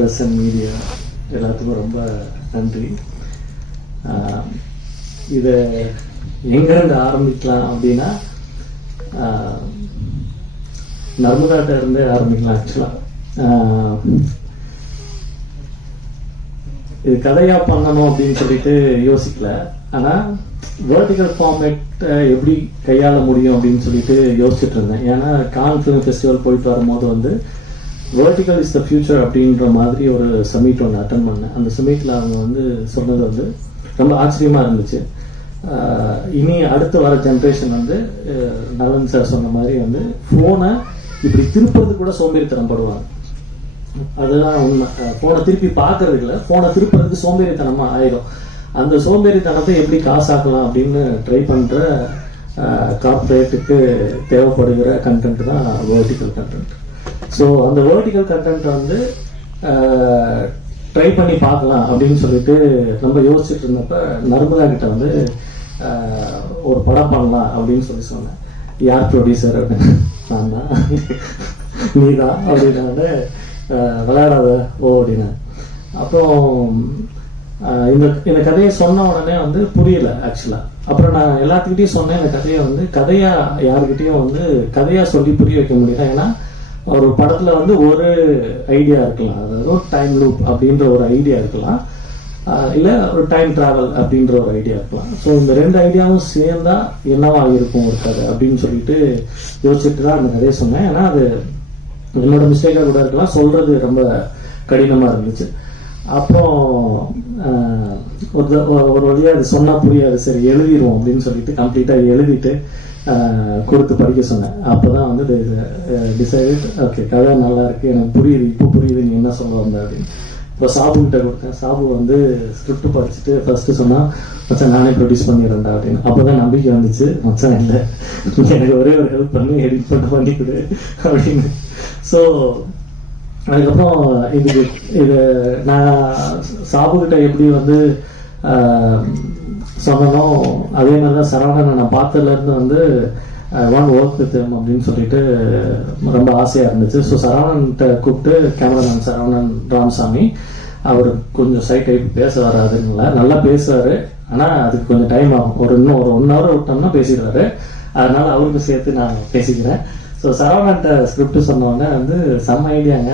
Press and media எல்லாத்துக்கும் ரொம்ப நன்றி. இதை எங்கேருந்து ஆரம்பிக்கலாம் அப்படின்னா, நர்மதாட்ட இருந்தே ஆரம்பிக்கலாம். ஆக்சுவலாக இது கதையாக பண்ணணும் அப்படின்னு சொல்லிட்டு யோசிக்கல. ஆனால் வேர்டிகல் ஃபார்மேட்டை எப்படி கையாள முடியும் அப்படின்னு சொல்லிட்டு யோசிச்சுட்டு இருந்தேன். ஏன்னா கான் ஃபிலிம் ஃபெஸ்டிவல் போயிட்டு வரும்போது வேர்டிகல் இஸ் த ஃபியூச்சர் அப்படின்ற மாதிரி ஒரு சமிட் ஒன்று அட்டன் பண்ணேன். அந்த சமிட்டில் அவங்க சொன்னது ரொம்ப ஆச்சரியமாக இருந்துச்சு. இனி அடுத்து வர ஜென்ரேஷன் நலன் சார் சொன்ன மாதிரி ஃபோனை இப்படி திருப்பது கூட சோம்பேறித்தனம் படுவாங்க. அதுதான் உண்மை. ஃபோனை திருப்பி பார்க்கறதுக்கு இல்லை, ஃபோனை திருப்புறதுக்கு சோம்பேறித்தனமாக ஆயிடும். அந்த சோம்பேறித்தனத்தை எப்படி காசாக்கலாம் அப்படின்னு ட்ரை பண்ணுற கார்பரேட்டுக்கு தேவைப்படுகிற கண்டென்ட் தான் வேர்டிகல் கண்டென்ட். ஸோ அந்த வேர்டிகல் கண்டென்ட் ட்ரை பண்ணி பார்க்கலாம் அப்படின்னு சொல்லிட்டு நம்ம யோசிச்சுட்டு இருந்தப்ப நர்மதா கிட்ட ஒரு படம் பண்ணலாம் அப்படின்னு சொன்னேன். யார் ப்ரொடியூசர் அப்படின்னு. நான் தான். நீ தான் அப்படின்னால விளையாடாத ஓ அப்படின்னா. அப்புறம் இந்த கதையை சொன்ன உடனே புரியல ஆக்சுவலாக. அப்புறம் நான் எல்லாத்துக்கிட்டையும் சொன்னேன், இந்த கதையை கதையாக யாருக்கிட்டையும் கதையாக சொல்லி புரிய வைக்க முடியல. ஏன்னா ஒரு படத்தில் ஒரு ஐடியா இருக்கலாம், அதாவது ஒரு டைம் லூப் அப்படின்ற ஒரு ஐடியா இருக்கலாம், இல்லை ஒரு டைம் ட்ராவல் அப்படின்ற ஒரு ஐடியா இருக்கலாம். ஸோ இந்த ரெண்டு ஐடியாவும் சேர்ந்தா என்னவா இருக்கும் ஒரு கதை அப்படின்னு சொல்லிட்டு யோசிச்சுட்டு தான் அந்த கதையை சொன்னேன். ஏன்னா அது என்னோட மிஸ்டேக்காக கூட இருக்கலாம், சொல்றது ரொம்ப கடினமாக இருந்துச்சு. அப்புறம் ஒரு வழியாக அது சொன்னால் புரியாது, சரி எழுதிடுவோம் அப்படின்னு சொல்லிட்டு கம்ப்ளீட்டாக எழுதிட்டு கொடுத்து படிக்க சொன்னேன். அப்போ தான் டிசைட், ஓகே கதை நல்லா இருக்கு, எனக்கு புரியுது, இப்போ புரியுது நீ என்ன சொல்ல வந்த அப்படின்னு. இப்போ சாபு கிட்ட கொடுத்தேன். சாபு ஸ்கிரிப்ட் படிச்சுட்டு ஃபர்ஸ்ட் சொன்னால், மச்சான் நானே ப்ரொடியூஸ் பண்ணிடுறேன்டா அப்படின்னு. அப்போ தான் நம்பிக்கை வந்துச்சு, மச்சான் இல்லை எனக்கு ஒரே ஒரு ஹெல்ப் பண்ணி எடிட் பண்ணி கொடு அப்படின்னு. ஸோ அதுக்கப்புறம் இது நான் சாபுக்கிட்ட எப்படி சொன்னோம், அதே மாதிரி தான் சரவணனை நான் பார்த்ததுலேருந்து ஒன் ஒர்க் வித் அப்படின்னு சொல்லிட்டு ரொம்ப ஆசையாக இருந்துச்சு. ஸோ சரவணன்கிட்ட கூப்பிட்டு, கேமராமேன் சரவணன் ராமசாமி, அவர் கொஞ்சம் டைப் பேச வராதுங்களா, நல்லா பேசுவார், ஆனால் அதுக்கு கொஞ்சம் டைம் ஆகும். இன்னும் ஒரு 1 hour விட்டோம்னா பேசிடுவார். அதனால அவருக்கு சேர்த்து நான் பேசிக்கிறேன். ஸோ சரவணன்ட்ட ஸ்கிரிப்ட் சொன்னோடனே செம்ம ஐடியாங்க,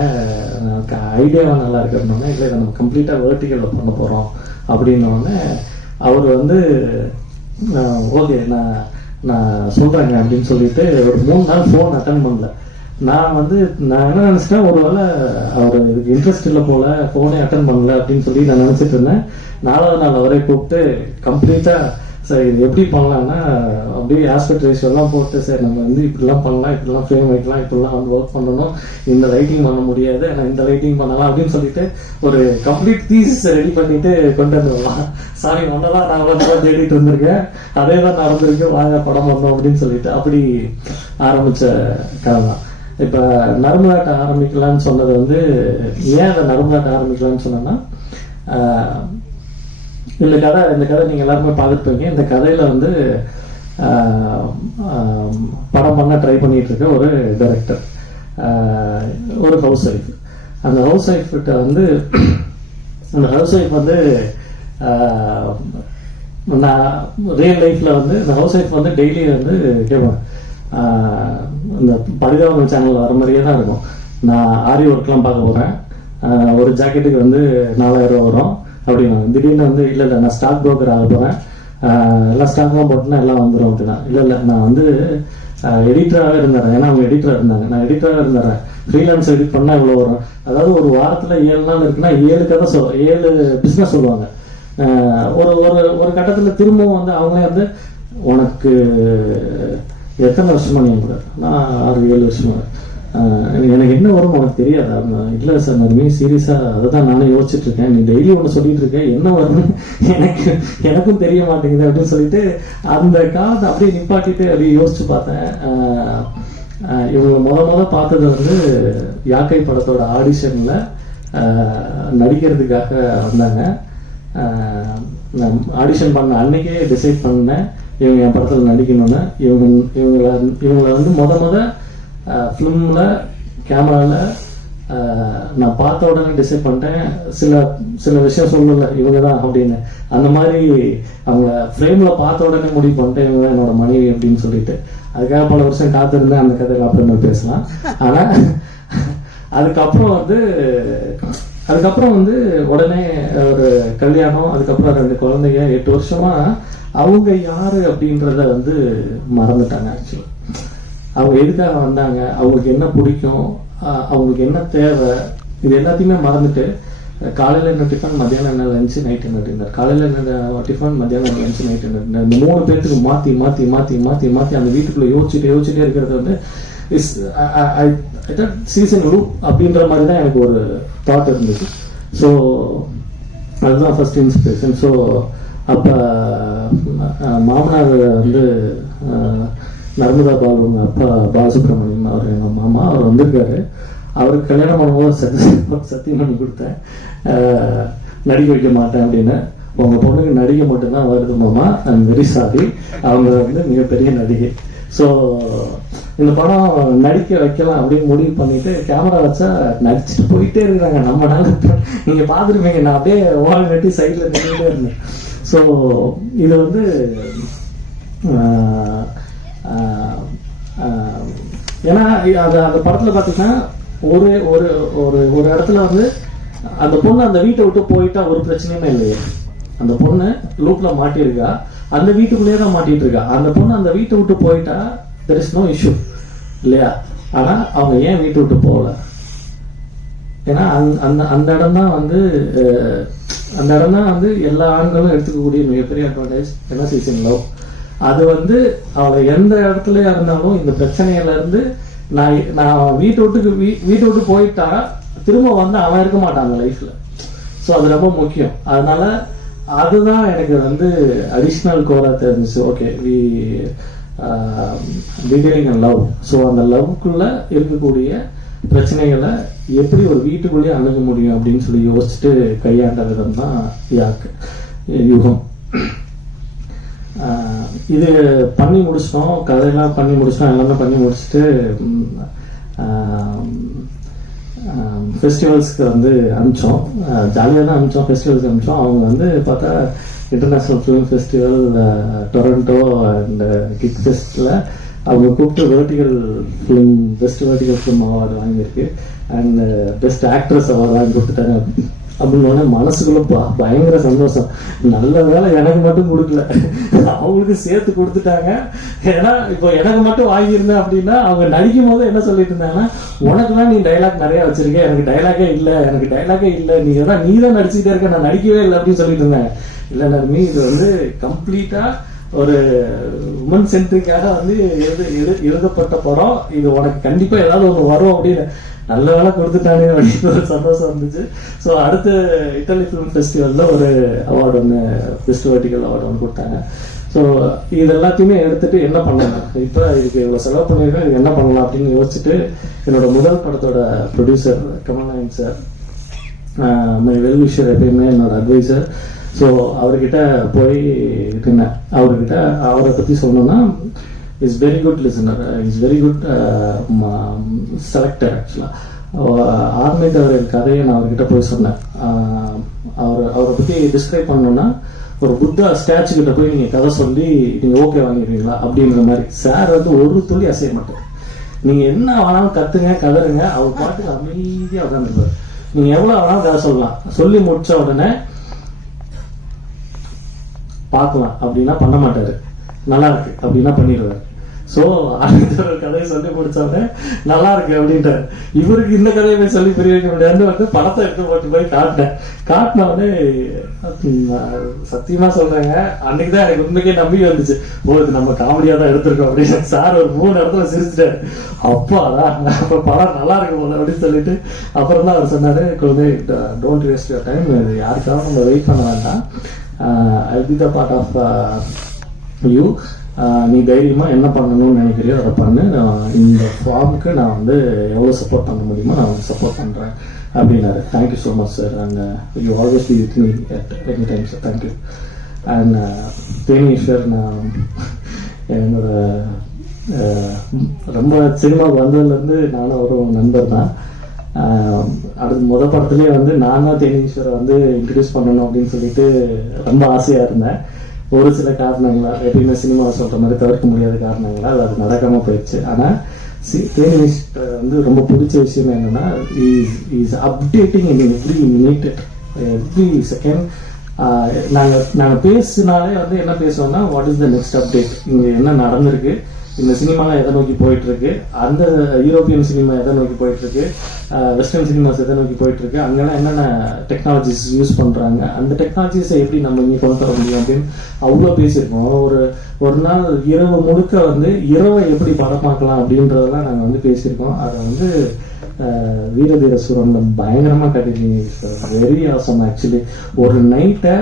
ஐடியாவை நல்லா இருக்கிறோன்னே, இல்லை இதை நம்ம கம்ப்ளீட்டாக வேர்டிகலில் பண்ண போகிறோம் அப்படின்னோடனே அவர் ஓகே நான் சொல்கிறேங்க அப்படின்னு சொல்லிட்டு ஒரு 3 நாள் ஃபோன் அட்டன் பண்ணல. நான் என்ன நினச்சிட்டேன், ஒரு வேளை அவர் இதுக்கு இன்ட்ரெஸ்ட் இல்லை போல, ஃபோனே அட்டன் பண்ணல அப்படின்னு சொல்லி நான் நினச்சிட்டு இருந்தேன். 4வது நாள் அவரே கூப்பிட்டு கம்ப்ளீட்டாக, சார் இது எப்படி பண்ணலான்னா, அப்படியே ஆஸ்பெக்ட் ரேஷியோலாம் போட்டு, சார் நம்ம இப்படிலாம் பண்ணலாம், இப்படிலாம் ஃப்ரேம் வைக்கலாம், இப்படிலாம் ஒர்க் பண்ணணும், இந்த லைட்டிங் பண்ண முடியாது ஆனால் இந்த லைட்டிங் பண்ணலாம் அப்படின்னு சொல்லிட்டு ஒரு கம்ப்ளீட் தீசிஸ் ரெடி பண்ணிட்டு கொண்டு வந்துடலாம். சாரி ஒன்றதான் நான் தேடிட்டு வந்திருக்கேன், அதே தான் நடந்திருக்கு, வாங்க படம் பண்ணோம் அப்படின்னு சொல்லிட்டு அப்படி ஆரம்பித்த கதை தான். இப்போ நர்மதாட்ட ஆரம்பிக்கலான்னு சொன்னது ஏன் அதை நர்மதாட்ட ஆரம்பிக்கலான்னு சொன்னேன்னா, இந்த கதை நீங்கள் எல்லாருமே பார்த்துருப்பீங்க. இந்த கதையில் படம் பண்ண ட்ரை பண்ணிட்டு இருக்க ஒரு டைரக்டர், ஒரு ஹவுஸ் ஒய்ஃப். அந்த ஹவுஸ் ஒய்ஃப்கிட்ட அந்த ஹவுஸ் ஒய்ஃப் நான் ரியல் லைஃப்பில் இந்த ஹவுஸ் ஒய்ஃப் டெய்லி கேட்பேன், இந்த பரிதாபம் சேனல் வர மாதிரியே தான் இருக்கும். நான் ஆரி ஒர்க்லாம் பார்க்க போகிறேன், ஒரு ஜாக்கெட்டுக்கு 4000 ரூபா வரும் அப்படின்னா, திடீர்னு இல்லை நான் ஸ்டாக் புரோக்கர் ஆக போகிறேன், எல்லாம் ஸ்டாக்லாம் போட்டுனா எல்லாம் வந்துடும் அப்படின்னா, இல்லை நான் எடிட்டராகவே இருந்துறேன். ஏன்னா அவங்க எடிட்டராக இருந்தாங்க, நான் எடிட்டராகவே இருந்துறேன், ஃப்ரீலான்ஸ் எடிட் பண்ணால் இவ்வளோ வரும். அதாவது ஒரு வாரத்தில் 7 நாள் இருக்குன்னா 7 கதை 7 பிஸ்னஸ் சொல்லுவாங்க. ஒரு கட்டத்தில் திரும்பவும் அவங்களே உனக்கு எத்தனை வருஷமா நீ கூட, நான் 6-7 வருஷமா, எனக்கு என்ன வரும் உனக்கு தெரியாது. இல்லை சார் நான் சீரியஸாக அதை தான் நானும் யோசிச்சுட்டு இருக்கேன், நீ டெய்லி ஒன்று சொல்லிட்டு இருக்கேன், என்ன வரும்னு எனக்கும் தெரிய மாட்டேங்குது அப்படின்னு சொல்லிட்டு அந்த காலத்தை அப்படியே நிப்பாட்டிட்டு அப்படியே யோசிச்சு பார்த்தேன். இவங்களை முத பார்த்தது யாக்கை படத்தோட ஆடிஷன்ல நடிக்கிறதுக்காக வந்தாங்க. நான் ஆடிஷன் பண்ண அன்னைக்கே டிசைட் பண்ணேன் இவங்க என் படத்தில் நடிக்கணும்னு. இவங்களை முத ஃபிலிமில் கேமராவில் நான் பார்த்த உடனே டிசைட் பண்ணிட்டேன், சில சில விஷயம் சொல்லல இவங்க தான் அப்படின்னு. அந்த மாதிரி அவங்க ஃப்ரேமில் பார்த்த உடனே முடிவு பண்ணிட்டேன் இவங்க என்னோட மனைவி அப்படின்னு சொல்லிட்டு. அதுக்காக பல வருஷம் காத்திருந்தேன், அந்த கதையில் அப்புறமே பேசலாம். ஆனால் அதுக்கப்புறம் வந்து உடனே ஒரு கல்யாணம், அதுக்கப்புறம் 2 குழந்தைங்க, 8 வருஷமா அவங்க யாரு அப்படின்றத வந்து மறந்துட்டாங்க. ஆக்சுவலி அவங்க எதுக்காக வந்தாங்க, அவங்களுக்கு என்ன பிடிக்கும், அவங்களுக்கு என்ன தேவை, இது எல்லாத்தையுமே மறந்துட்டு காலையில் என்ன டிஃபன், மத்தியானம் என்ன லஞ்சு, நைட் என்ன டின்னர், காலையில் என்ன டிஃபன், மத்தியானம் என்ன லஞ்சு, நைட் என்ன டின்னர், இந்த 3 பேர்த்துக்கு மாற்றி மாற்றி மாற்றி மாற்றி மாற்றி அந்த வீட்டுக்குள்ளே யோசிச்சுட்டே இருக்கிறது வந்து சீசன் லூப் அப்படின்ற மாதிரி தான் எனக்கு ஒரு தாட் இருந்துச்சு. ஸோ அதுதான் ஃபர்ஸ்ட் இன்ஸ்பிரேஷன். ஸோ அப்போ மாமனார் வந்து நர்மதா பாலு, அப்பா பாலசுப்ரமணியம், அவர் எங்கள் மாமா, அவர் வந்திருக்காரு. அவருக்கு கல்யாணம் பண்ணும்போது சத்தியம் பண்ணி கொடுத்தேன், நடிக்க வைக்க மாட்டேன் அப்படின்னு. உங்கள் பொண்ணுக்கு நடிகை மட்டும்தான் வருது மாமா, ஐம் வெரி சாரி, அவங்க வந்து மிகப்பெரிய நடிகை. ஸோ இந்த படம் நடிக்க வைக்கலாம் அப்படின்னு முடிவு பண்ணிட்டு கேமரா வச்சா நடிச்சுட்டு போயிட்டே இருக்கிறாங்க. நம்மளால நீங்க பார்த்துருப்பீங்க, நான் அப்படியே ஓரம் கட்டி சைட்ல நின்றுட்டே இருந்தேன். ஸோ இது வந்து ஏன்னா அந்த படத்துல பார்த்தீங்கன்னா ஒரு ஒரு ஒரு ஒரு இடத்துல வந்து அந்த பொண்ணு அந்த வீட்டை விட்டு போயிட்டா ஒரு பிரச்சனையுமே இல்லையே. அந்த பொண்ணு லூப்ல மாட்டியிருக்கா, அந்த வீட்டுக்குள்ளேயே தான் மாட்டிட்டு இருக்கா. அந்த பொண்ணு அந்த வீட்டை விட்டு போயிட்டா there is no issue இல்லையா. ஆனா அவங்க ஏன் வீட்டை விட்டு போகல? ஏன்னா அந்த இடம் தான் வந்து எல்லா ஆண்களும் எடுத்துக்கக்கூடிய மிகப்பெரிய அட்வான்டேஜ். என்ன சீசன் லவ், அது வந்து அவளை எந்த இடத்துல இருந்தாலும் இந்த பிரச்சனையில இருந்து நான் வீட்டை விட்டு போயிட்டா திரும்ப வந்து அவன் இருக்க மாட்டான் அந்த லைஃப்ல. ஸோ அது ரொம்ப முக்கியம். அதனால அதுதான் எனக்கு வந்து அடிஷ்னல் கோரா தெரிஞ்சிச்சு. Okay, dealing and love. So அந்த லவ்க்குள்ள இருக்கக்கூடிய பிரச்சனைகளை எப்படி ஒரு வீட்டுக்குள்ளேயே அணுக முடியும் அப்படின்னு சொல்லி யோசிச்சுட்டு கையாண்ட விதம் தான் யுகம். இது பண்ணி முடிச்சிட்டோம், கதையெல்லாம் பண்ணி முடிச்சிட்டோம், எல்லாமே பண்ணி முடிச்சுட்டு ஃபெஸ்டிவல்ஸ்க்கு வந்து அனுப்பிச்சோம். ஜாலியாக தான் அனுப்பிச்சோம், ஃபெஸ்டிவல்ஸ்க்கு அனுப்பிச்சோம். அவங்க வந்து பார்த்தா international film festival Toronto and கிக் ஃபெஸ்டில் அவங்க கூப்பிட்டு பெஸ்ட் வெர்டிகல் ஃபிலிம் அவார்டு வாங்கியிருக்கு அண்ட் பெஸ்ட் ஆக்ட்ரஸ் அவார்டு வாங்கி கொடுத்துட்டாங்க. அப்படின்னு மனசுக்குள்ள பயங்கர சந்தோஷம். நல்ல வேலை எனக்கு மட்டும் கொடுக்கல, அவங்களுக்கு சேர்த்து கொடுத்துட்டாங்க. ஏன்னா இப்போ எனக்கு மட்டும் வாங்கியிருந்தேன் அப்படின்னா அவங்க நடிக்கும் போது என்ன சொல்லிட்டு இருந்தாங்கன்னா, உனக்குலாம் நீ டைலாக் நிறைய வச்சிருக்க, எனக்கு டைலாகே இல்லை, நீ தான் நடிச்சுக்கிட்டே இருக்க, நான் நடிக்கவே இல்லை அப்படின்னு சொல்லிட்டு இருந்தேன். இல்லை நர்மி, இது வந்து கம்ப்ளீட்டா ஒரு உமன் சென்ட்ரிக்காக வந்து எழுதப்பட்ட படம், இது உனக்கு கண்டிப்பா ஏதாவது ஒன்று வரும் அப்படின்னு நல்ல வேலை கொடுத்துட்டானே அப்படின்னு ஒரு சந்தோஷம் இருந்துச்சு. ஸோ அடுத்த இட்டாலி ஃபிலிம் ஃபெஸ்டிவல்ல ஒரு அவார்டு ஒன்று, பெஸ்ட் வெர்டிகல் அவார்டு ஒன்று கொடுத்தாங்க. ஸோ இது எல்லாத்தையுமே எடுத்துட்டு என்ன பண்ணலாம், இப்போ இதுக்கு இவ்வளோ செலவு பண்ணியிருக்கேன், இதுக்கு என்ன பண்ணலாம் அப்படின்னு யோசிச்சுட்டு என்னோட முதல் படத்தோட producer Kamalnayan sir, my well wisher, எப்பயுமே என்னோட அட்வைசர். ஸோ அவர்கிட்ட போய் அவரை பற்றி சொன்னோன்னா, is very good listener, is very good selector. ஆக்சுவலாக ஆர்மை தவிர கதையை நான் அவர்கிட்ட போய் சொன்னேன். அவரை பற்றி டிஸ்கிரைப் பண்ணோன்னா, ஒரு புத்தா ஸ்டாச்சு கிட்ட போய் நீங்கள் கதை சொல்லி நீங்கள் ஓகே வாங்கிடுவீங்களா அப்படின்ற மாதிரி. சார் வந்து ஒரு துளி அசைய மாட்டார். நீங்கள் என்ன வேணாலும் கற்றுங்க, கதறுங்க, அவர் பாட்டுக்கு அமைதியாக உட்காந்துருப்பார். நீங்கள் எவ்வளோ வேணாலும் கதை சொல்லலாம், சொல்லி முடிச்ச உடனே பார்க்கலாம் அப்படின்னா பண்ண மாட்டாரு, நல்லா இருக்கு அப்படின்னா பண்ணிடுவாரு. ஸோ அடுத்த ஒரு கதையை சொல்லி முடிச்சோடனே நல்லா இருக்கு அப்படின்ட்டார். இவருக்கு இந்த கதையை போய் சொல்லி புரிய வைக்க முடியாது வந்து படத்தை எடுத்து போட்டு போய் காட்டினோடனே சத்தியமா சொல்றேங்க, அன்னைக்குதான் எனக்கு உண்மைக்கே நம்பிக்கை வந்துச்சு, இது நம்ம காமெடியா தான் எடுத்திருக்கோம் அப்படின்னு. சார் ஒரு 3 இடத்துல சிரிச்சிட்டாரு. அப்பாதான் அப்ப படம் நல்லா இருக்கு போல அப்படின்னு சொல்லிட்டு அப்புறம் தான் அவர் சொன்னாரு, குழந்தை டோன்ட் வேஸ்ட் யுவர் டைம், யாருக்காக நம்ம வெயிட் பண்ண வேண்டாம், I'll be the part of you, நீ தைரியமாக என்ன பண்ணணும்னு நினைக்கிறியோ அதை பண்ணு, இந்த ஃபார்முக்கு நான் வந்து எவ்வளோ சப்போர்ட் பண்ண முடியுமோ நான் வந்து சப்போர்ட் பண்ணுறேன் அப்படின்னாரு. Thank you so much sir, and you always be with me at any time sir, thank you. And Theneeswar, நான் என்னோட ரொம்ப சினிமாவுக்கு வந்ததுலேருந்து நானும் ஒரு நண்பர் தான். அடுத்து படத்துலேயே வந்து நான் தான் தேனீஸ்வரை வந்து இன்ட்ரடியூஸ் பண்ணணும் அப்படின்னு சொல்லிட்டு ரொம்ப ஆசையாக இருந்தேன். ஒரு சில காரணங்களால், எப்பயுமே சினிமாவை சொல்கிற மாதிரி தவிர்க்க முடியாத காரணங்களால் அது நடக்காமல் போயிடுச்சு. ஆனால் தேனீஷ் வந்து ரொம்ப பிடிச்ச விஷயம் என்னென்னா, is updating in every minute, every second. நாங்கள் பேசினாலே வந்து என்ன பேசுவோம்னா, what is the next update, இங்கே என்ன நடந்திருக்கு, இந்த சினிமாலாம் எதை நோக்கி போயிட்டுருக்கு, அந்த யூரோப்பியன் சினிமா எதை நோக்கி போயிட்டுருக்கு, வெஸ்டர்ன் சினிமாஸ் எதை நோக்கி போயிட்டுருக்கு, அங்கெல்லாம் என்னென்ன டெக்னாலஜிஸ் யூஸ் பண்ணுறாங்க, அந்த டெக்னாலஜிஸை எப்படி நம்ம இங்கே கொண்டு வர முடியும் அப்படின்னு அவ்வளோ பேசியிருக்கோம். ஒரு நாள் இரவு முழுக்க வந்து இரவை எப்படி படமாக்கலாம் அப்படின்றதெல்லாம் நாங்கள் வந்து பேசியிருக்கோம். அதை வந்து வீரதீர சூரன்ல பயங்கரமாக கட்டிருக்கீங்க சார். Very awesome. ஆக்சுவலி ஒரு நைட்டை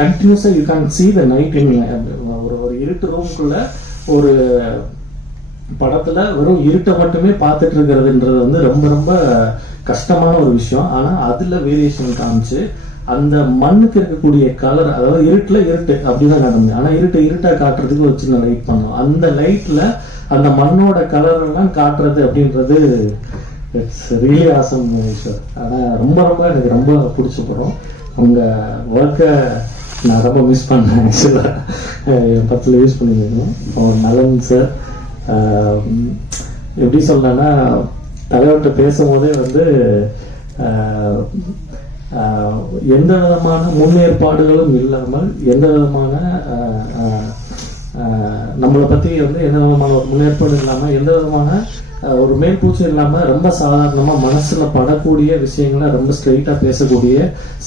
கண்டினியூஸாக you can see the night இன் ஒரு இருட்டு ரூம்குள்ள ஒரு படத்துல வெறும் இருட்டை மட்டுமே பார்த்துட்டு இருக்கிறதுன்றது வந்து ரொம்ப ரொம்ப கஷ்டமான ஒரு விஷயம். ஆனா அதுல வேரியேஷன் காமிச்சு அந்த மண்ணுக்கு இருக்கக்கூடிய கலர், அதாவது இருட்டுல இருட்டு அப்படிதான் காட்டுது. ஆனா இருட்டா காட்டுறதுக்கு ஒரு சின்ன லைட் பண்ணோம். அந்த லைட்ல அந்த மண்ணோட கலர் எல்லாம் காட்டுறது அப்படின்றது இட்ஸ் ரியலி ஆசம் சார். ஆனா ரொம்ப ரொம்ப எனக்கு ரொம்ப பிடிச்ச படம். உங்க ஒர்க்கை நான் ரொம்ப மிஸ் பண்ணேன். ஆக்சுவலாக என் படத்தில் யூஸ் பண்ணியிருந்தேன். நலன் சார் எப்படி சொல்றேன்னா, தலைவர்கிட்ட பேசும்போதே வந்து எந்த விதமான முன்னேற்பாடுகளும் இல்லாமல், எந்த விதமான நம்மளை பற்றி வந்து எந்த விதமான ஒரு முன்னேற்பாடு இல்லாமல், எந்த விதமான ஒரு மேற்பூச்சு இல்லாமல் ரொம்ப சாதாரணமாக மனசில் படக்கூடிய விஷயங்களை ரொம்ப ஸ்ட்ரெயிட்டாக பேசக்கூடிய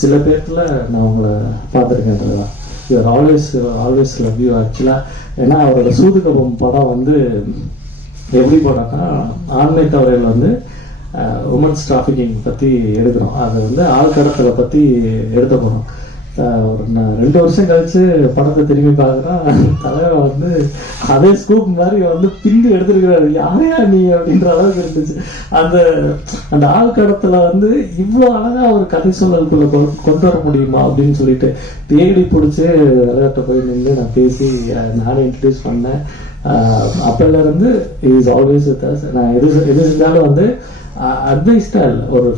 சில பேர்த்துல நான் உங்களை பார்த்துருக்கேன்றதுதான். யூஆர் ஆல்வேஸ் லவ் யூ ஆக்சுவலாக. ஏன்னா அவரோட சூதுகபம் படம் வந்து எப்படி படம்னா, ஆண்மை தவறையில் வந்து உமன்ஸ் டிராஃபிக்கிங் பற்றி எடுக்கிறோம். அதை வந்து ஆழ்கடத்தலை பற்றி எடுத்த போகிறோம். ஒரு 2 வருஷம் கழிச்சு படத்தை திரும்பி பார்க்குறேன், தலைவர் வந்து அதே ஸ்கூப் மாதிரி வந்து பிந்து எடுத்துருக்கிறாரு. யாரையா நீ அப்படின்ற அளவுக்கு இருந்துச்சு. அந்த ஆழ்கடத்துல வந்து இவ்வளோ அழகா ஒரு கதை சொல்லலுக்குள்ள கொண்டு வர முடியுமா அப்படின்னு சொல்லிட்டு தேடி பிடிச்சி விளையாட்ட போய் நின்று நான் பேசி நானே இன்ட்ரடியூஸ் பண்ணேன். அப்பல இருந்து இஸ் ஆல்வேஸ் வித் அஸ். நான் எது செஞ்சாலும் வந்து அட்வைஸ்டா இல்லை, ஒரு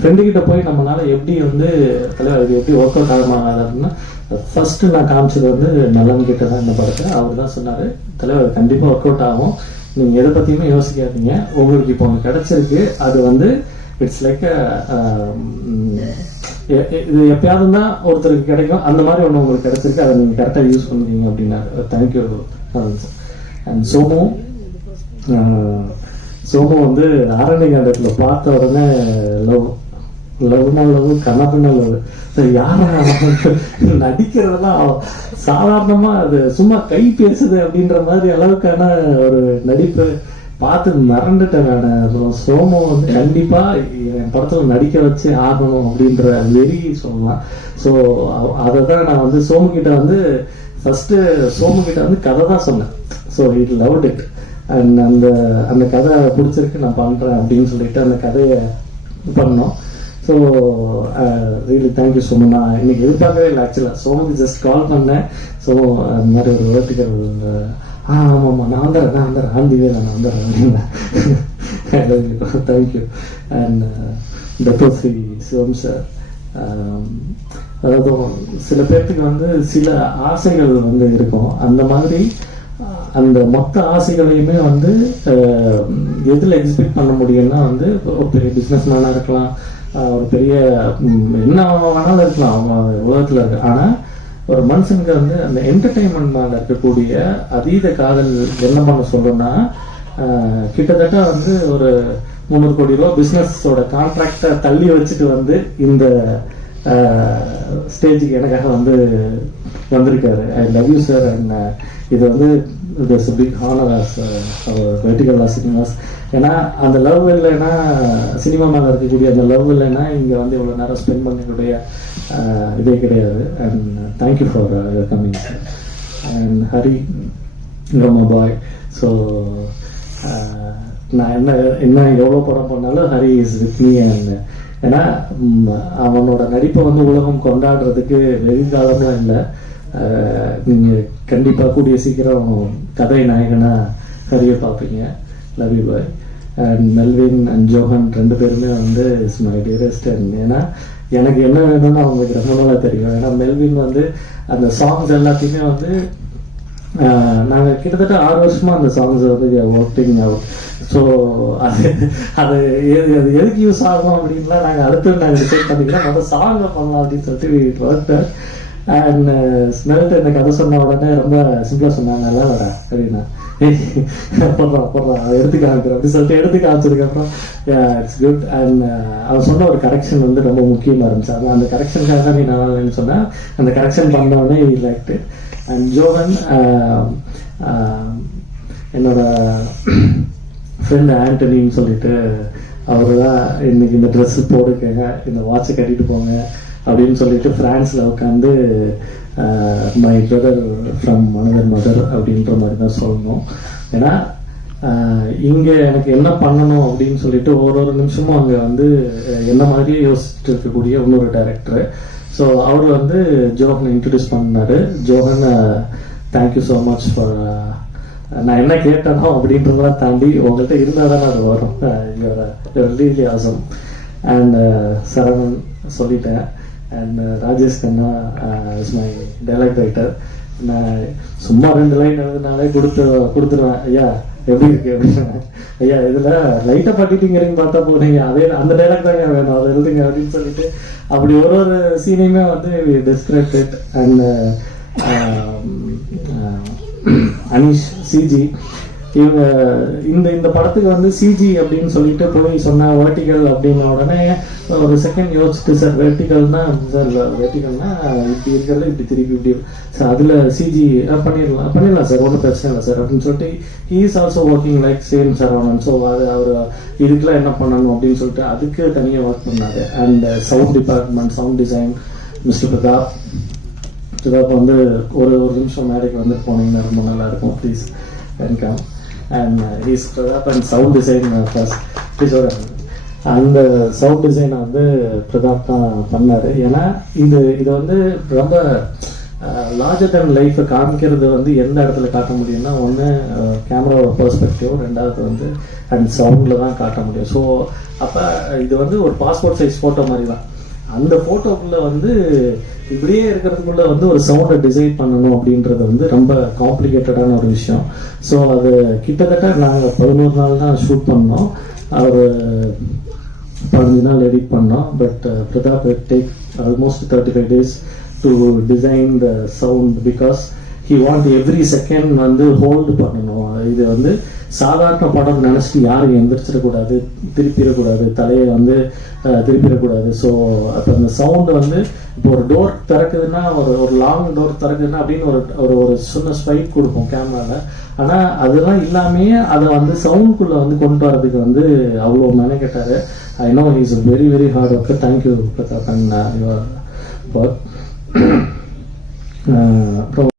ஃப்ரெண்டுக்கிட்ட போய் நம்மளால எப்படி வந்து தலைவர் இது எப்படி ஒர்க் அவுட் ஆகமாகாது அப்படின்னா, ஃபர்ஸ்ட் நான் காமிச்சது வந்து நலன் கிட்ட தான். இந்த படத்தை அவர் தான் சொன்னார், தலைவர் கண்டிப்பாக ஒர்க் அவுட் ஆகும், நீங்கள் எதை பற்றியுமே யோசிக்காதீங்க, உங்களுக்கு இப்போ ஒன்று கிடைச்சிருக்கு, அது வந்து இட்ஸ் லைக் இது எப்பயாவது தான் ஒருத்தருக்கு கிடைக்கும், அந்த மாதிரி ஒன்று உங்களுக்கு கிடைச்சிருக்கு, அதை நீங்கள் கரெக்டாக யூஸ் பண்ணுவீங்க அப்படின்னாரு. Thank you sir. அண்ட் சோமு வந்து ஆரண்ய காண்டத்தில் பார்த்த உடனே லவ்னா லவ், கண்ணப்பண்ண லவ். யாரும் நடிக்கிறதெல்லாம் சாதாரணமா அது சும்மா கை பேசுது அப்படின்ற மாதிரி அளவுக்கான ஒரு நடிப்பு பார்த்து மிரண்டுட்டேன் நான். சோமு வந்து கண்டிப்பா என் படத்துல நடிக்க வச்சு ஆகணும் அப்படின்ற வெறி சொல்லலாம். ஸோ அதை தான் நான் வந்து சோமு கிட்ட வந்து ஃபர்ஸ்ட் சோமு கிட்ட வந்து கதை தான் சொன்னேன். So it loved it. And அந்த கதை பிடிச்சிருக்கு, நான் பண்ணுறேன் அப்படின்னு சொல்லிட்டு அந்த கதையை பண்ணோம். So really thank you so much. நான் இன்னைக்கு எதிர்பார்க்கவே இல்லை ஆக்சுவலாக. சோமுக்கு ஜஸ்ட் கால் பண்ணேன். ஸோ அந்த மாதிரி ஒரு வேர்ட்டிக்கல் ஆமாம் நான் வந்துடுறேன் ஆந்திவே நான் வந்துடுறேன் அப்படின்னா thank you. And Dato' Sri Sivam sir, அதாவது சில பேர்த்துக்கு வந்து சில ஆசைகள் வந்து இருக்கும். அந்த மாதிரி அந்த மொத்த ஆசைகளையுமே வந்து எதில் எக்ஸிக்யூட் பண்ண முடியும்னா வந்து ஒரு பெரிய பிஸ்னஸ் மேனாக இருக்கலாம், ஒரு பெரிய என்ன வேணாலும் இருக்கலாம் அவங்க உலகத்தில் இருக்கு. ஆனால் ஒரு மனுஷனுக்கு வந்து அந்த என்டர்டைன்மெண்ட் மேலே இருக்கக்கூடிய அதீத காதல் என்ன பண்ண சொல்லணும்னா, கிட்டத்தட்ட வந்து ஒரு 300 கோடி ரூபா பிஸ்னஸோட கான்ட்ராக்டை தள்ளி வச்சுட்டு வந்து இந்த ஸ்டேஜுக்கு எனக்காக வந்து வந்திருக்காரு. I love you sir. And இது வந்து there's a big honor as vertical cinemas. ஏன்னா அந்த லவ் இல்லைன்னா, சினிமா மேலே இருக்கக்கூடிய அந்த லவ் இல்லைன்னா இங்கே வந்து இவ்வளோ நேரம் ஸ்பெண்ட் பண்ணக்கூடிய இதே கிடையாது. And thank you for coming sir. And Hari மா பாய். ஸோ நான் என்ன எவ்வளோ படம் பண்ணாலும் Hari is with me. And ஏன்னா அவனோட நடிப்பை வந்து உலகம் கொண்டாடுறதுக்கு வெகு காலமாக இல்லை. நீங்கள் கண்டிப்பாக கூடிய சீக்கிரம் கதை நாயகனா ஹரியை பார்ப்பீங்க. Love you bye. And Melvin and Johann 2 பேருமே வந்து இஸ் மை டியரஸ்ட். ஏன்னா எனக்கு என்ன வேணும்னு அவங்களுக்கு ரொம்ப நாளாக தெரியும். ஏன்னா மெல்வின் வந்து அந்த சாங்ஸ் எல்லாத்தையுமே வந்து நாங்கள் கிட்டத்தட்ட 6 வருஷமாக அந்த சாங்ஸை வந்து ஒர்க்கிங் அவுட். ஸோ அது அது எதுக்கு யூஸ் ஆகும் அப்படின்லாம் நாங்கள் அடுத்து நாங்கள் டிசைட் பண்ணிக்கலாம். முதல்ல சாங்கை பண்ணலாம் அப்படின்னு சொல்லிட்டு ஒர்க். அண்ட் ஸ்மெல்ட் இந்த கதை சொன்ன உடனே ரொம்ப சிம்பிளாக சொன்னாங்க, நல்லா வர அப்படின்னா போடுறான் எடுத்து காமிக்கிறோம் அப்படின்னு சொல்லிட்டு எடுத்து காமிச்சதுக்கப்புறம் இட்ஸ் குட். அண்ட் அவன் சொன்ன ஒரு கரெக்ஷன் வந்து ரொம்ப முக்கியமாக இருந்துச்சு. அது அந்த கரெக்ஷனுக்காக தான் நீ நல்லா சொன்னேன். அந்த கரெக்ஷன் பண்ணோடனே லைக். அண்ட் ஜோஹன் என்னோட ஃப்ரெண்ட் ஆண்டனின்னு சொல்லிட்டு அவர் தான் இன்னைக்கு இந்த ட்ரெஸ் போடுக்கங்க, இந்த வாட்சை கட்டிட்டு போங்க அப்படின்னு சொல்லிட்டு ஃப்ரான்ஸில் உட்காந்து my brother from another mother அப்படின்ற மாதிரி தான் சொல்லணும். ஏன்னா இங்கே எனக்கு என்ன பண்ணணும் அப்படின்னு சொல்லிட்டு ஒரு நிமிஷமும் அங்கே வந்து என்ன மாதிரியே யோசிச்சுட்டு இருக்கக்கூடிய இன்னொரு டைரக்டர். ஸோ அவர் வந்து ஜோஹனை இன்ட்ரடியூஸ் பண்ணார். Johann thank you so much for நான் என்ன கேட்டேனோ அப்படின்றதெல்லாம் தாண்டி உங்கள்கிட்ட இருந்தால் தானே அது வரும். Really awesome. அண்ட் சரவணன் சொல்லிட்டேன். And Rajesh Kanna is my dialogue writer. நான் சும்மா 2 லைன் எழுதுனாலே கொடுத்துருவேன். ஐயா எப்படி இருக்கு அப்படின்னு. ஐயா இதில் லைட்டாக பட்டிட்டிங்கிறீங்க பார்த்தா போறீங்க, அதே அந்த டைலாக் தாங்க வேணும், அதை எழுதுங்க அப்படின்னு சொல்லிட்டு அப்படி ஒரு சீனையுமே வந்து டிஸ்கிரைப்ட். அண்ட் அனீஷ் சிஜி இவங்க இந்த படத்துக்கு வந்து சிஜி அப்படின்னு சொல்லிட்டு போய் சொன்ன வெர்டிகல் அப்படின்ன உடனே ஒரு செகண்ட் யோசிச்சுட்டு, சார் வெர்டிகல்னா சார் வெர்டிகல்னா இப்படி இருக்கிறது இப்படி திருப்பி இப்படி சார் அதில் சிஜி பண்ணிடலாம் சார், ஒன்றும் பிரச்சனை இல்லை சார் அப்படின்னு சொல்லிட்டு he is also working like same Saravanan. So அது அவர் இதுக்கெல்லாம் என்ன பண்ணணும் அப்படின்னு சொல்லிட்டு அதுக்கு தனியாக ஒர்க் பண்ணார். And sound department, sound design mister Pratap வந்து ஒரு நிமிஷம் மேடைக்கு வந்து போனீங்கன்னா ரொம்ப நல்லா இருக்கும், please welcome. And he's Pratap and sound design first ப்ளீஸோட அந்த சவுண்ட் டிசைனை வந்து பிரதாப் தான் பண்ணார். ஏன்னா இது வந்து ரொம்ப லார்ஜர் தேன் லைஃப்பை காமிக்கிறது வந்து எந்த இடத்துல காட்ட முடியும்னா, ஒன்று கேமராவோட பெர்ஸ்பெக்டிவ், 2வது வந்து அண்ட் சவுண்டில் தான் காட்ட முடியும். ஸோ அப்போ இது வந்து ஒரு பாஸ்போர்ட் சைஸ் ஃபோட்டோ மாதிரி தான். அந்த ஃபோட்டோக்குள்ளே வந்து இப்படியே இருக்கிறதுக்குள்ள வந்து ஒரு சவுண்டை டிசைன் பண்ணணும் அப்படின்றது வந்து ரொம்ப காம்ப்ளிகேட்டடான ஒரு விஷயம். ஸோ அது கிட்டத்தட்ட நாங்கள் 11 நாள் தான் ஷூட் பண்ணோம், ஒரு 15 நாள் எடிட் பண்ணோம். But Pratap take almost 35 days to design the sound because he want every second வந்து ஹோல்டு பண்ணணும். இது வந்து சாதாரண படம் நினச்சிட்டு யாரும் எந்திரிச்சிடக்கூடாது, திருப்பிடக்கூடாது, தலையை வந்து திருப்பிடக்கூடாது. ஸோ அப்போ அந்த சவுண்டு வந்து இப்போ ஒரு டோர் திறக்குதுன்னா, ஒரு லாங் டோர் திறக்குதுன்னா அப்படின்னு ஒரு சின்ன ஸ்பைக் கொடுப்போம் கேமராவில். ஆனால் அதெல்லாம் இல்லாமையே அதை வந்து சவுண்டுக்குள்ளே வந்து கொண்டு வரதுக்கு வந்து அவ்வளோ மெனக்கெட்டார். I know he is very very hard work. Thank you Pratap and your work. அப்புறம்